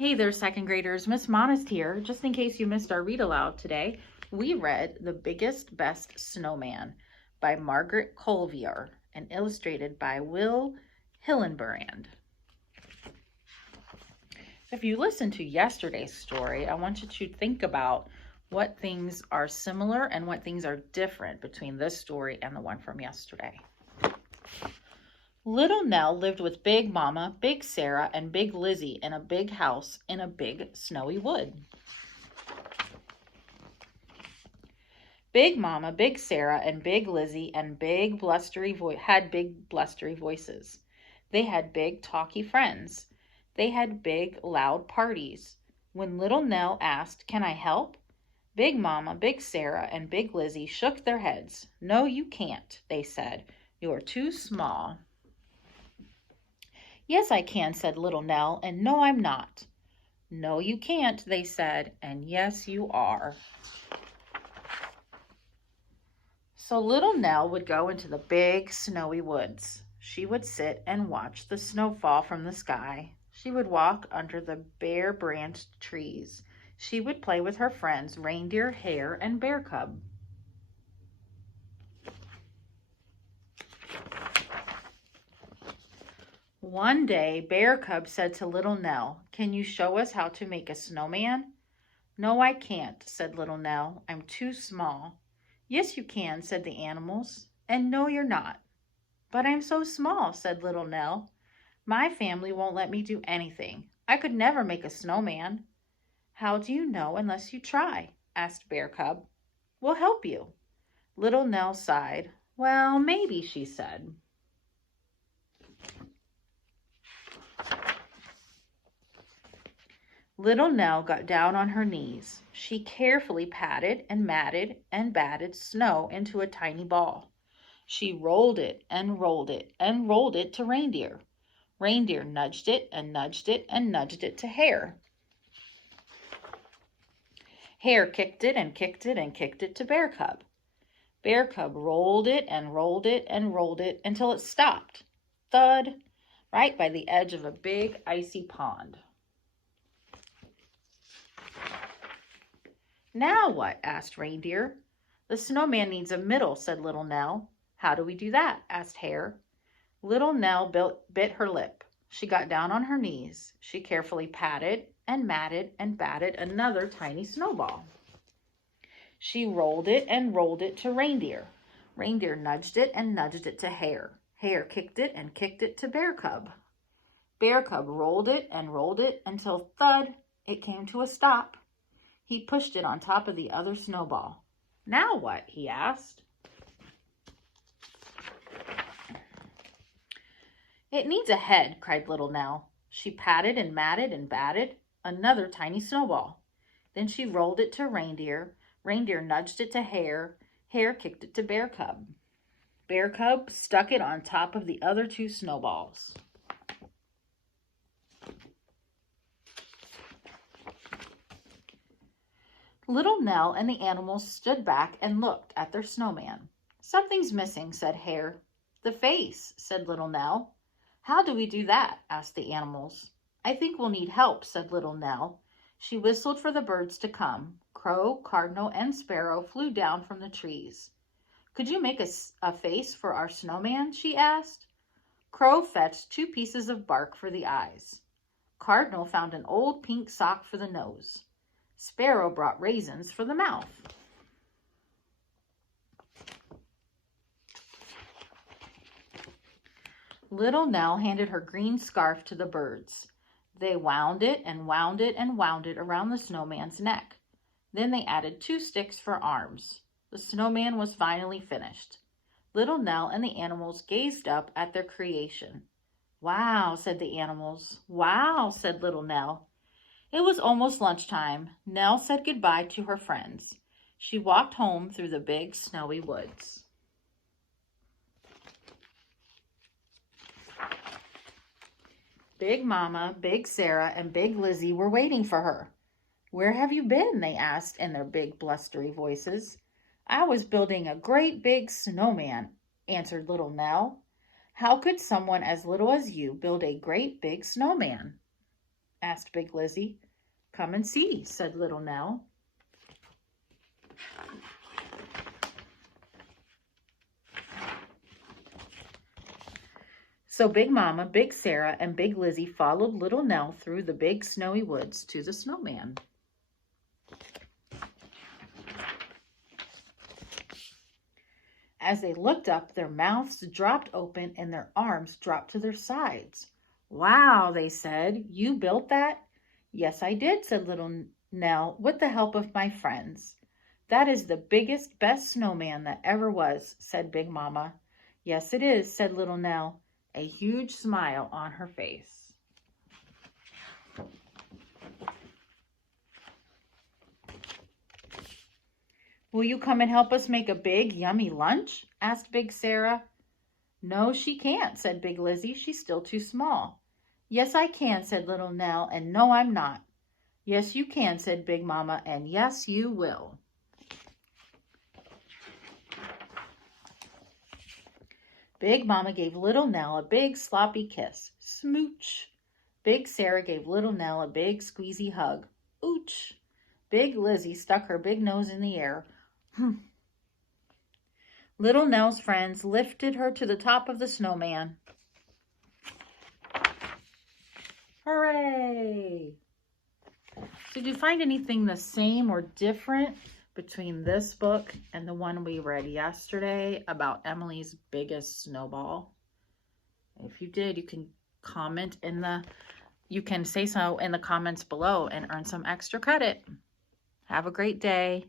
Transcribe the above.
Hey there, second graders. Miss Monist here. Just in case you missed our read aloud today, we read The Biggest Best Snowman by Margaret Cuyler and illustrated by Will Hillenbrand. If you listened to yesterday's story, I want you to think about what things are similar and what things are different between this story and the one from yesterday. Little Nell lived with Big Mama, Big Sarah, and Big Lizzie in a big house in a big snowy wood. Big Mama, Big Sarah, and Big Lizzie and had big blustery voices. They had big talky friends. They had big loud parties. When Little Nell asked, "Can I help?" Big Mama, Big Sarah, and Big Lizzie shook their heads. "No, you can't," they said. "You're too small." "Yes, I can," said Little Nell, "and no, I'm not." "No, you can't," they said, "and yes, you are." So Little Nell would go into the big snowy woods. She would sit and watch the snow fall from the sky. She would walk under the bare branched trees. She would play with her friends, Reindeer, Hare, and Bear Cub. One day, Bear Cub said to Little Nell, "Can you show us how to make a snowman?" "No, I can't," said Little Nell. "I'm too small." "Yes, you can," said the animals. "And no, you're not." "But I'm so small," said Little Nell. "My family won't let me do anything. I could never make a snowman." "How do you know unless you try?" asked Bear Cub. "We'll help you." Little Nell sighed. "Well, maybe," she said. Little Nell got down on her knees. She carefully patted and matted and batted snow into a tiny ball. She rolled it and rolled it and rolled it to Reindeer. Reindeer nudged it and nudged it and nudged it to Hare. Hare kicked it and kicked it and kicked it to Bear Cub. Bear Cub rolled it and rolled it and rolled it until it stopped. Thud! Right by the edge of a big icy pond. "Now what?" asked Reindeer. "The snowman needs a middle," said Little Nell. "How do we do that?" asked Hare. Little Nell bit her lip. She got down on her knees. She carefully patted and matted and batted another tiny snowball. She rolled it and rolled it to Reindeer. Reindeer nudged it and nudged it to Hare. Hare kicked it and kicked it to Bear Cub. Bear Cub rolled it and rolled it until thud, it came to a stop. He pushed it on top of the other snowball. "Now what?" he asked. "It needs a head," cried Little Nell. She patted and matted and batted another tiny snowball. Then she rolled it to Reindeer. Reindeer nudged it to Hare. Hare kicked it to Bear Cub. Bear Cub stuck it on top of the other two snowballs. Little Nell and the animals stood back and looked at their snowman. "Something's missing," said Hare. "The face," said Little Nell. "How do we do that?" asked the animals. "I think we'll need help," said Little Nell. She whistled for the birds to come. Crow, cardinal, and sparrow flew down from the trees. "Could you make a face for our snowman?" she asked. Crow fetched 2 pieces of bark for the eyes. Cardinal found an old pink sock for the nose. Sparrow brought raisins for the mouth. Little Nell handed her green scarf to the birds. They wound it and wound it and wound it around the snowman's neck. Then they added 2 sticks for arms. The snowman was finally finished. Little Nell and the animals gazed up at their creation. "Wow," said the animals. "Wow," said Little Nell. It was almost lunchtime. Nell said goodbye to her friends. She walked home through the big snowy woods. Big Mama, Big Sarah, and Big Lizzie were waiting for her. "Where have you been?" they asked in their big blustery voices. "I was building a great big snowman," answered Little Nell. "How could someone as little as you build a great big snowman?" asked Big Lizzie. Come and see, said little Nell. So Big Mama, Big Sarah, and Big Lizzie followed little Nell through the big snowy woods to the snowman. As they looked up, their mouths dropped open and their arms dropped to their sides. Wow, they said, you built that? Yes, I did, said little Nell, with the help of my friends. That is the biggest, best snowman that ever was, said Big Mama. Yes, it is, said little Nell, a huge smile on her face. Will you come and help us make a big, yummy lunch? Asked Big Sarah. No, she can't, said Big Lizzie. She's still too small. Yes, I can, said little Nell, and no, I'm not. Yes, you can, said Big Mama, and yes, you will. Big Mama gave little Nell a big sloppy kiss. Smooch. Big Sarah gave little Nell a big squeezy hug. Ooch. Big Lizzie stuck her big nose in the air. Little Nell's friends lifted her to the top of the snowman. Hooray! So did you find anything the same or different between this book and the one we read yesterday about Emily's biggest snowball? If you did, you can comment you can say so in the comments below and earn some extra credit. Have a great day.